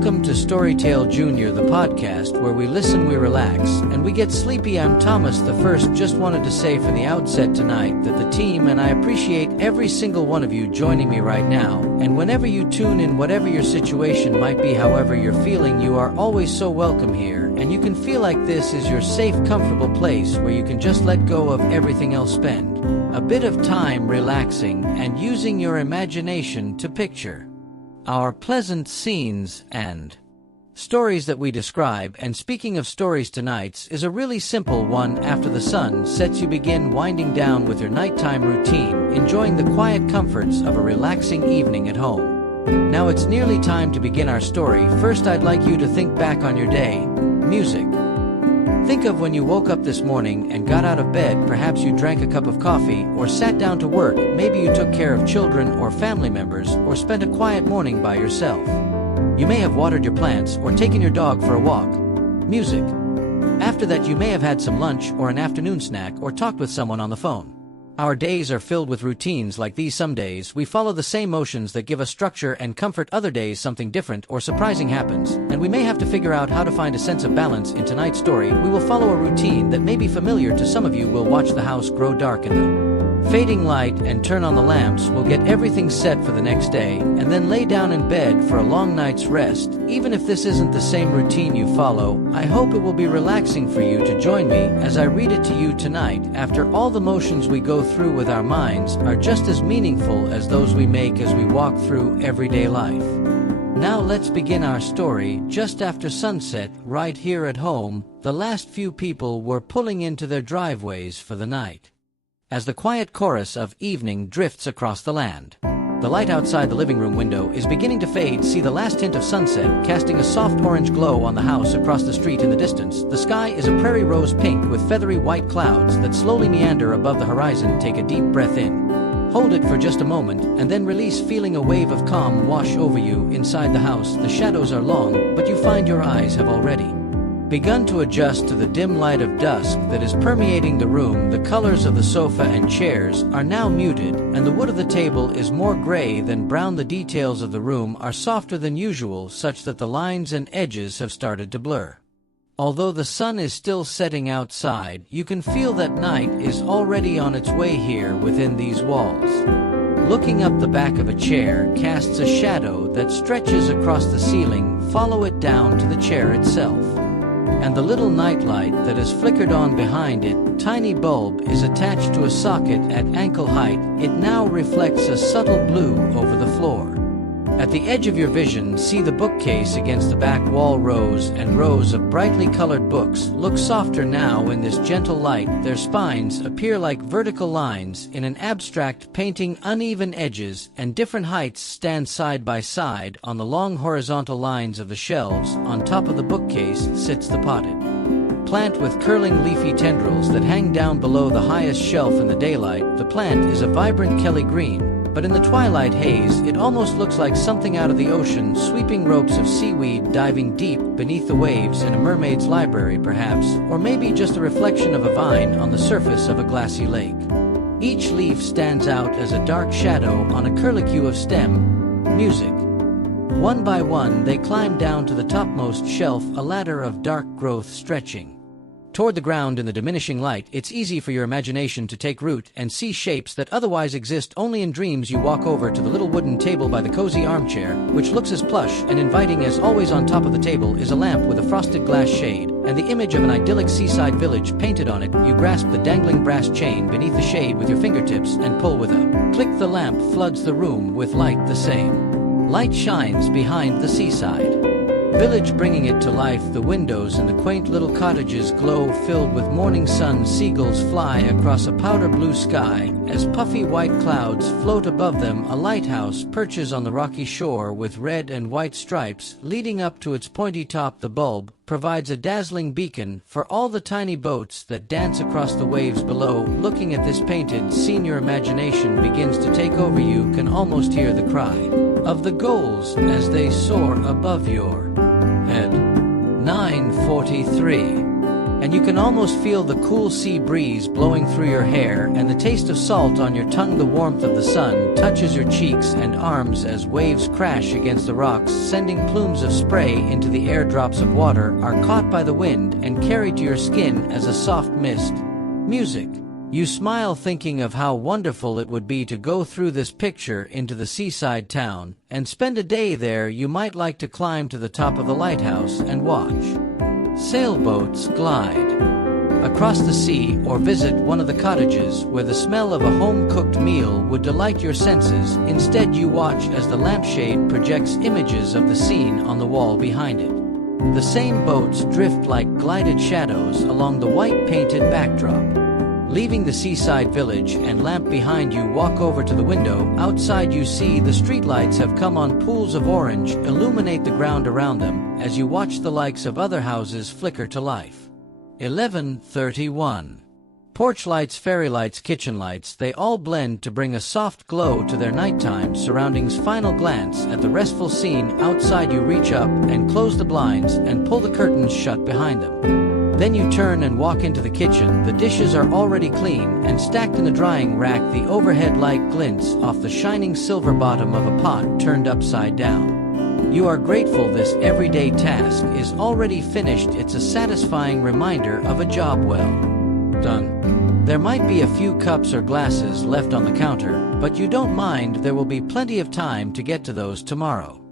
Welcome to Storytale Junior, the podcast where we listen, we relax, and we get sleepy. I'm Thomas the First. Just wanted to say from the outset tonight that the team and I appreciate every single one of you joining me right now. And whenever you tune in, whatever your situation might be, however you're feeling, you are always so welcome here. And you can feel like this is your safe, comfortable place where you can just let go of everything else, spend a bit of time relaxing and using your imagination to picture our pleasant scenes and stories that we describe. And speaking of stories, tonight's is a really simple one. After the sun sets, you begin winding down with your nighttime routine, enjoying the quiet comforts of a relaxing evening at home. Now it's nearly time to begin our story. First, I'd like you to think back on your day. Music. Think of when you woke up this morning and got out of bed. Perhaps you drank a cup of coffee or sat down to work. Maybe you took care of children or family members or spent a quiet morning by yourself. You may have watered your plants or taken your dog for a walk. Music. After that, you may have had some lunch or an afternoon snack or talked with someone on the phone. Our days are filled with routines like these. Some days we follow the same motions that give us structure and comfort. Other days something different or surprising happens, and we may have to figure out how to find a sense of balance. In tonight's story, we will follow a routine that may be familiar to some of you. We'll watch the house grow dark in the fading light and turn on the lamps. We'll get everything set for the next day and then lay down in bed for a long night's rest. Even if this isn't the same routine you follow, I hope it will be relaxing for you to join me as I read it to you tonight. After all, the motions we go through with our minds are just as meaningful as those we make as we walk through everyday life. Now let's begin our story. Just after sunset, right here at home, the last few people were pulling into their driveways for the night. As the quiet chorus of evening drifts across the land, the light outside the living room window is beginning to fade. See the last hint of sunset casting a soft orange glow on the house across the street. In the distance, the sky is a prairie rose pink with feathery white clouds that slowly meander above the horizon. Take a deep breath in. Hold it for just a moment and then release, feeling a wave of calm wash over you. Inside the house, the shadows are long, but you find your eyes have already begun to adjust to the dim light of dusk that is permeating the room. The colors of the sofa and chairs are now muted, and the wood of the table is more gray than brown. The details of the room are softer than usual, such that the lines and edges have started to blur. Although the sun is still setting outside, you can feel that night is already on its way here within these walls. Looking up, the back of a chair casts a shadow that stretches across the ceiling. Follow it down to the chair itself, and the little nightlight that is flickered on behind it. Tiny bulb is attached to a socket at ankle height. It now reflects a subtle blue over the floor. At the edge of your vision, see the bookcase against the back wall. Rows and rows of brightly colored books look softer now in this gentle light. Their spines appear like vertical lines in an abstract painting. Uneven edges and different heights stand side by side on the long horizontal lines of the shelves. On top of the bookcase sits the potted plant with curling leafy tendrils that hang down below the highest shelf. In the daylight, the plant is a vibrant Kelly green, but in the twilight haze, it almost looks like something out of the ocean. Sweeping ropes of seaweed diving deep beneath the waves in a mermaid's library, perhaps, or maybe just a reflection of a vine on the surface of a glassy lake. Each leaf stands out as a dark shadow on a curlicue of stem. Music. One by one, they climb down to the topmost shelf, a ladder of dark growth stretching toward the ground. In the diminishing light, it's easy for your imagination to take root and see shapes that otherwise exist only in dreams. You walk over to the little wooden table by the cozy armchair, which looks as plush and inviting as always. On top of the table is a lamp with a frosted glass shade and the image of an idyllic seaside village painted on it. You grasp the dangling brass chain beneath the shade with your fingertips and pull with a click. The lamp floods the room with light. The same light shines behind the seaside village, bringing it to life. The windows in the quaint little cottages glow, filled with morning sun. Seagulls fly across a powder blue sky as puffy white clouds float above them. A lighthouse perches on the rocky shore with red and white stripes leading up to its pointy top. The bulb provides a dazzling beacon for all the tiny boats that dance across the waves below. Looking at this painted scene, your imagination begins to take over. You can almost hear the cry of the gulls as they soar above your head. 9:43. And you can almost feel the cool sea breeze blowing through your hair and the taste of salt on your tongue. The warmth of the sun touches your cheeks and arms as waves crash against the rocks, sending plumes of spray into the air. Drops of water are caught by the wind and carried to your skin as a soft mist. Music. You smile thinking of how wonderful it would be to go through this picture into the seaside town and spend a day there. You might like to climb to the top of the lighthouse and watch sailboats glide across the sea, or visit one of the cottages where the smell of a home-cooked meal would delight your senses. Instead, you watch as the lampshade projects images of the scene on the wall behind it. The same boats drift like glided shadows along the white painted backdrop. Leaving the seaside village and lamp behind you, walk over to the window. Outside you see the streetlights have come on. Pools of orange illuminate the ground around them as you watch the likes of other houses flicker to life. 11:31. Porch lights, fairy lights, kitchen lights, they all blend to bring a soft glow to their nighttime surroundings. Final glance at the restful scene outside. You reach up and close the blinds and pull the curtains shut behind them. Then you turn and walk into the kitchen. The dishes are already clean and stacked in the drying rack. The overhead light glints off the shining silver bottom of a pot turned upside down. You are grateful this everyday task is already finished. It's a satisfying reminder of a job well done. There might be a few cups or glasses left on the counter, but you don't mind. There will be plenty of time to get to those tomorrow.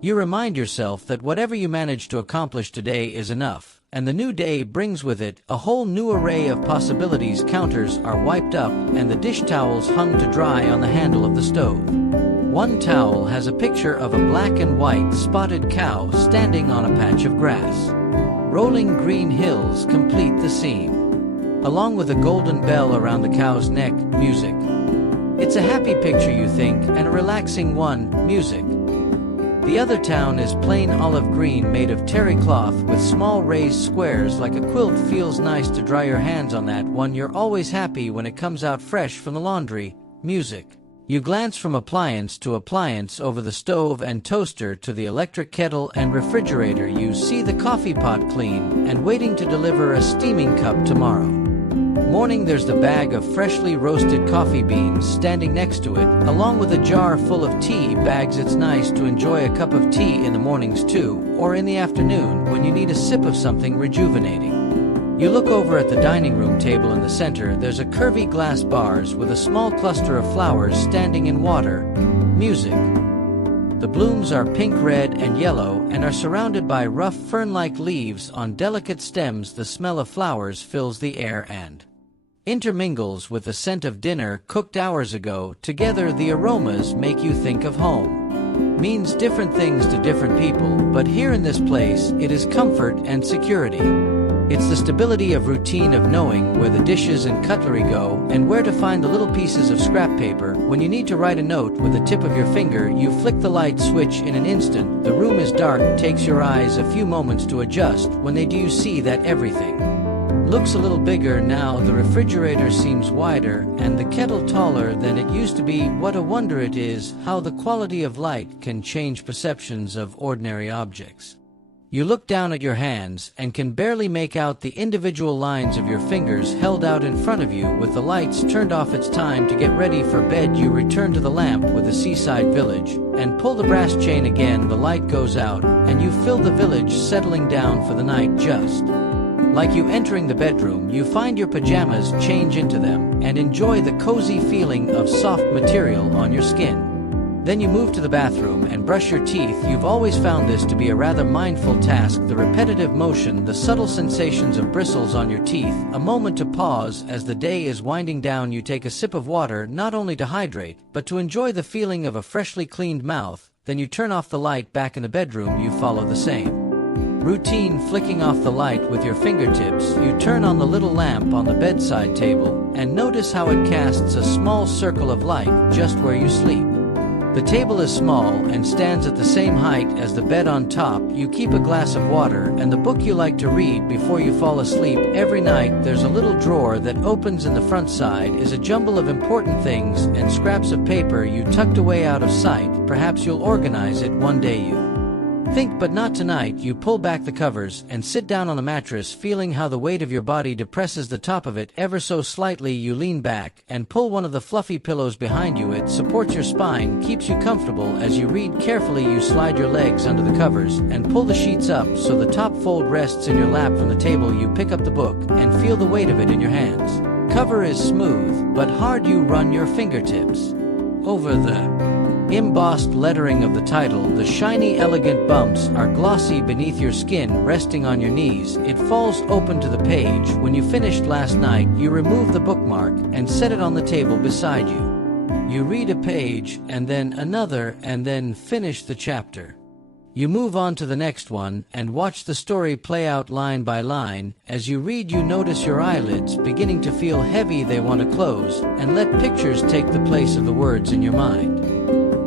You remind yourself that whatever you manage to accomplish today is enough, and the new day brings with it a whole new array of possibilities. Counters are wiped up and the dish towels hung to dry on the handle of the stove. One towel has a picture of a black and white spotted cow standing on a patch of grass. Rolling green hills complete the scene, along with a golden bell around the cow's neck. Music. It's a happy picture, you think, and a relaxing one. Music. The other town is plain olive green, made of terry cloth with small raised squares like a quilt. Feels nice to dry your hands on that one. You're always happy when it comes out fresh from the laundry. Music. You glance from appliance to appliance, over the stove and toaster to the electric kettle and refrigerator. You see the coffee pot clean and waiting to deliver a steaming cup tomorrow morning. There's the bag of freshly roasted coffee beans standing next to it, along with a jar full of tea bags. It's nice to enjoy a cup of tea in the mornings too, or in the afternoon when you need a sip of something rejuvenating. You look over at the dining room table in the center. There's a curvy glass bars with a small cluster of flowers standing in water. Music. The blooms are pink, red, and yellow and are surrounded by rough fern-like leaves on delicate stems. The smell of flowers fills the air and intermingles with the scent of dinner cooked hours ago. Together, the aromas make you think of home. Means different things to different people, but here in this place, it is comfort and security. It's the stability of routine, of knowing where the dishes and cutlery go and where to find the little pieces of scrap paper. When you need to write a note with the tip of your finger, you flick the light switch in an instant. The room is dark. It takes your eyes a few moments to adjust. When they do, you see that everything looks a little bigger now. The refrigerator seems wider and the kettle taller than it used to be. What a wonder it is how the quality of light can change perceptions of ordinary objects. You look down at your hands and can barely make out the individual lines of your fingers held out in front of you. With the lights turned off, it's time to get ready for bed. You return to the lamp with the seaside village and pull the brass chain again. The light goes out and you feel the village settling down for the night. Just like you entering the bedroom, you find your pajamas, change into them, and enjoy the cozy feeling of soft material on your skin. Then you move to the bathroom and brush your teeth. You've always found this to be a rather mindful task. The repetitive motion, the subtle sensations of bristles on your teeth. A moment to pause as the day is winding down. You take a sip of water, not only to hydrate, but to enjoy the feeling of a freshly cleaned mouth. Then you turn off the light. Back in the bedroom, you follow the same routine, flicking off the light with your fingertips. You turn on the little lamp on the bedside table and notice how it casts a small circle of light just where you sleep. The table is small and stands at the same height as the bed on top. You keep a glass of water and the book you like to read before you fall asleep. Every night there's a little drawer that opens. In the front side is a jumble of important things and scraps of paper you tucked away out of sight. Perhaps you'll organize it one day. You Think but not tonight. You pull back the covers and sit down on the mattress, feeling how the weight of your body depresses the top of it ever so slightly. You lean back and pull one of the fluffy pillows behind you. It supports your spine, keeps you comfortable. As you read carefully, you slide your legs under the covers and pull the sheets up so the top fold rests in your lap from the table. You pick up the book and feel the weight of it in your hands. Cover is smooth but hard. You run your fingertips over the embossed lettering of the title. The shiny, elegant bumps are glossy beneath your skin, resting on your knees. It falls open to the page. When you finished last night, you remove the bookmark and set it on the table beside you. You read a page, and then another, and then finish the chapter. You move on to the next one and watch the story play out line by line. As you read, you notice your eyelids beginning to feel heavy. They want to close, and let pictures take the place of the words in your mind.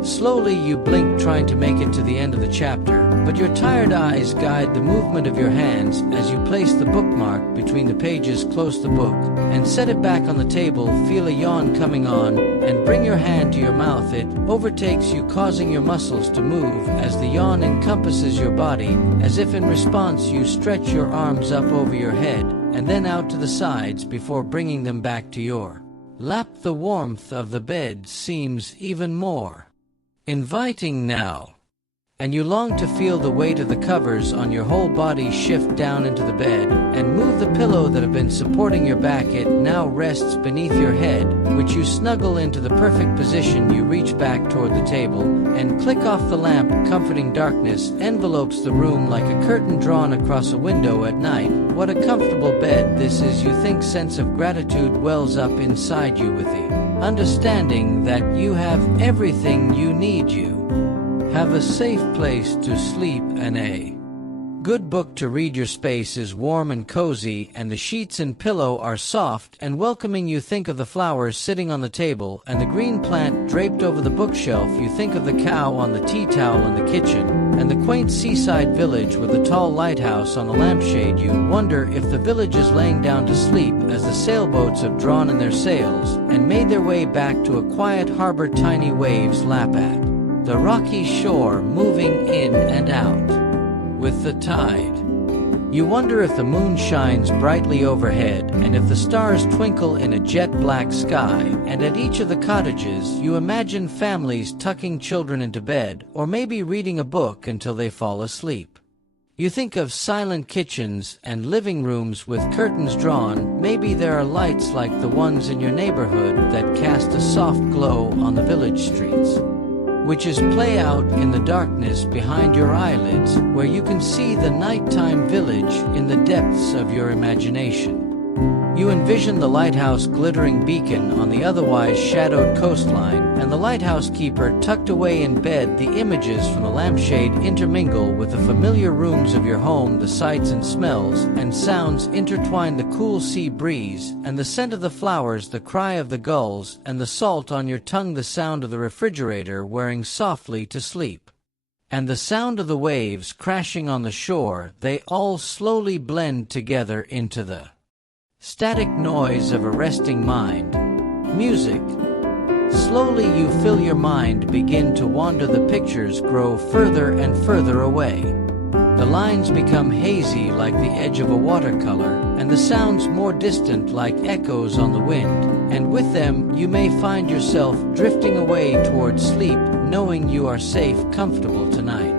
Slowly you blink, trying to make it to the end of the chapter, but your tired eyes guide the movement of your hands as you place the bookmark between the pages. Close the book and set it back on the table. Feel a yawn coming on and bring your hand to your mouth. It overtakes you, causing your muscles to move as the yawn encompasses your body. As if in response, you stretch your arms up over your head and then out to the sides before bringing them back to your lap. The warmth of the bed seems even more inviting now, and you long to feel the weight of the covers on your whole body shift down into the bed and move the pillow that have been supporting your back. It now rests beneath your head, which you snuggle into the perfect position. You reach back toward the table and click off the lamp. Comforting darkness envelopes the room like a curtain drawn across a window at night. What a comfortable bed this is, you think. Sense of gratitude wells up inside you with the understanding that you have everything you need. You have a safe place to sleep and a good book to read. Your space is warm and cozy, and the sheets and pillow are soft and welcoming. You think of the flowers sitting on the table and the green plant draped over the bookshelf. You think of the cow on the tea towel in the kitchen and the quaint seaside village with a tall lighthouse on the lampshade. You wonder if the village is laying down to sleep as the sailboats have drawn in their sails and made their way back to a quiet harbor. Tiny waves lap at the rocky shore, moving in and out with the tide. You wonder if the moon shines brightly overhead and if the stars twinkle in a jet-black sky. And at each of the cottages, you imagine families tucking children into bed or maybe reading a book until they fall asleep. You think of silent kitchens and living rooms with curtains drawn. Maybe there are lights like the ones in your neighborhood that cast a soft glow on the village streets, which is play out in the darkness behind your eyelids, where you can see the nighttime village in the depths of your imagination. You envision the lighthouse glittering beacon on the otherwise shadowed coastline, and the lighthouse keeper tucked away in bed. The images from the lampshade intermingle with the familiar rooms of your home. The sights and smells and sounds intertwine: the cool sea breeze and the scent of the flowers, the cry of the gulls and the salt on your tongue, the sound of the refrigerator whirring softly to sleep, and the sound of the waves crashing on the shore. They all slowly blend together into the static noise of a resting mind. Music. Slowly you feel your mind begin to wander. The pictures grow further and further away. The lines become hazy like the edge of a watercolor, and the sounds more distant like echoes on the wind. And with them you may find yourself drifting away towards sleep, knowing you are safe, comfortable tonight.